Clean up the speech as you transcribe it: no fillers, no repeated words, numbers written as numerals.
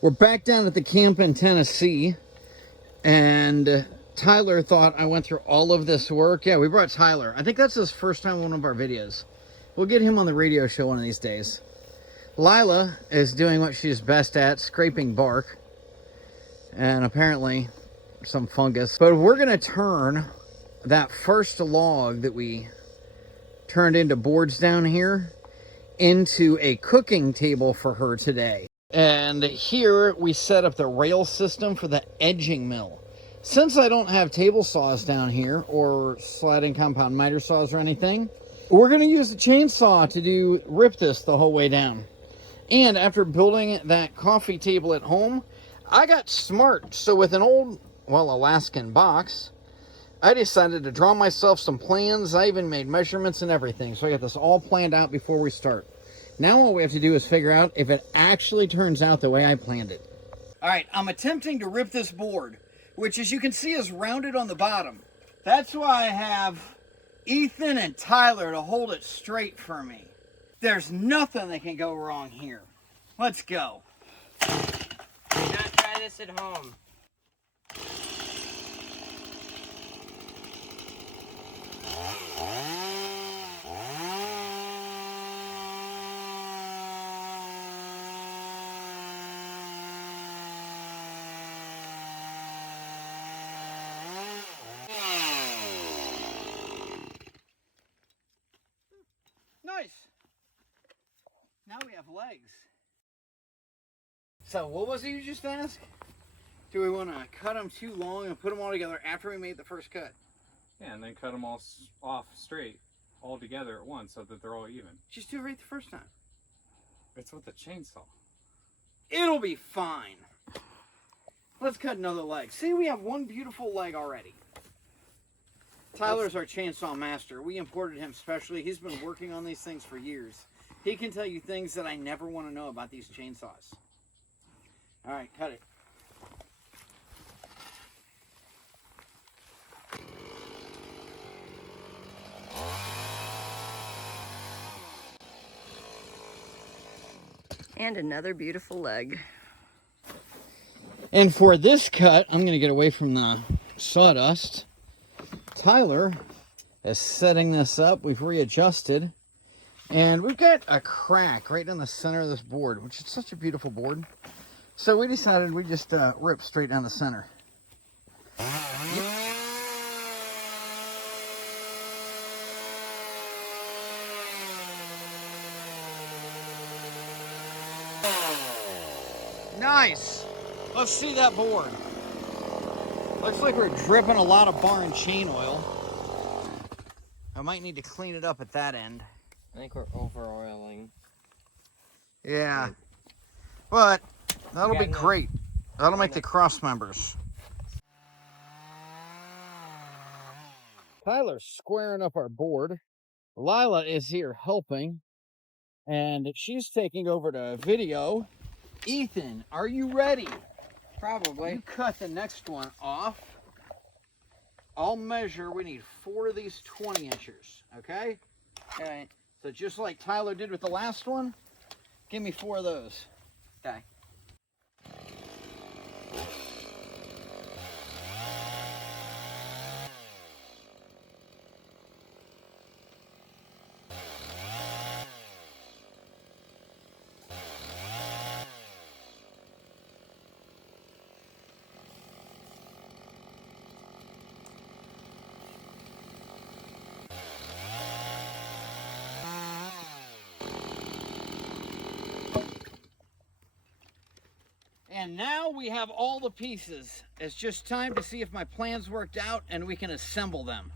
We're back down at the camp in Tennessee, and Tyler thought I went through all of this work. Yeah, we brought Tyler. I think that's his first time on one of our videos. We'll get him on the radio show one of these days. Lila is doing what she's best at, scraping bark, and apparently some fungus. But we're going to turn that first log that we turned into boards down here into a cooking table for her today. And here we set up the rail system for the edging mill. Since I don't have table saws down here or sliding compound miter saws or anything, we're going to use the chainsaw to rip this the whole way down. And after building that coffee table at home, I got smart. So with an old, well, Alaskan box, I decided to draw myself some plans. I even made measurements and everything. So I got this all planned out before we start. Now all we have to do is figure out if it actually turns out the way I planned it. All right, I'm attempting to rip this board, which as you can see is rounded on the bottom. That's why I have Ethan and Tyler to hold it straight for me. There's nothing that can go wrong here. Let's go. Do not try this at home. Nice. Now we have legs. So what was it you just asked? Do we want to cut them too long and put them all together after we made the first cut? Yeah, and then cut them all off straight, all together at once, so that they're all even. Just do it right the first time. It's with a chainsaw. It'll be fine. Let's cut another leg. See, we have one beautiful leg already. Tyler's our chainsaw master. We imported him specially. He's been working on these things for years. He can tell you things that I never want to know about these chainsaws. All right, cut it. And another beautiful leg. And for this cut, I'm going to get away from the sawdust. Tyler is setting this up. We've readjusted. And we've got a crack right in the center of this board, which is such a beautiful board. So we decided we'd just rip straight down the center. Nice. Let's see that board. Looks like we're dripping a lot of bar and chain oil. I might need to clean it up at that end. I think we're over oiling. Yeah. But that'll be great. That'll make the cross members. Tyler's squaring up our board. Lila is here helping. And she's taking over to video. Ethan, are you ready? Probably. You cut the next one off. I'll measure. We need 4 of these 20 inchers, okay? All right. So just like Tyler did with the last one, give me 4 of those. Okay. And now we have all the pieces. It's just time to see if my plans worked out and we can assemble them.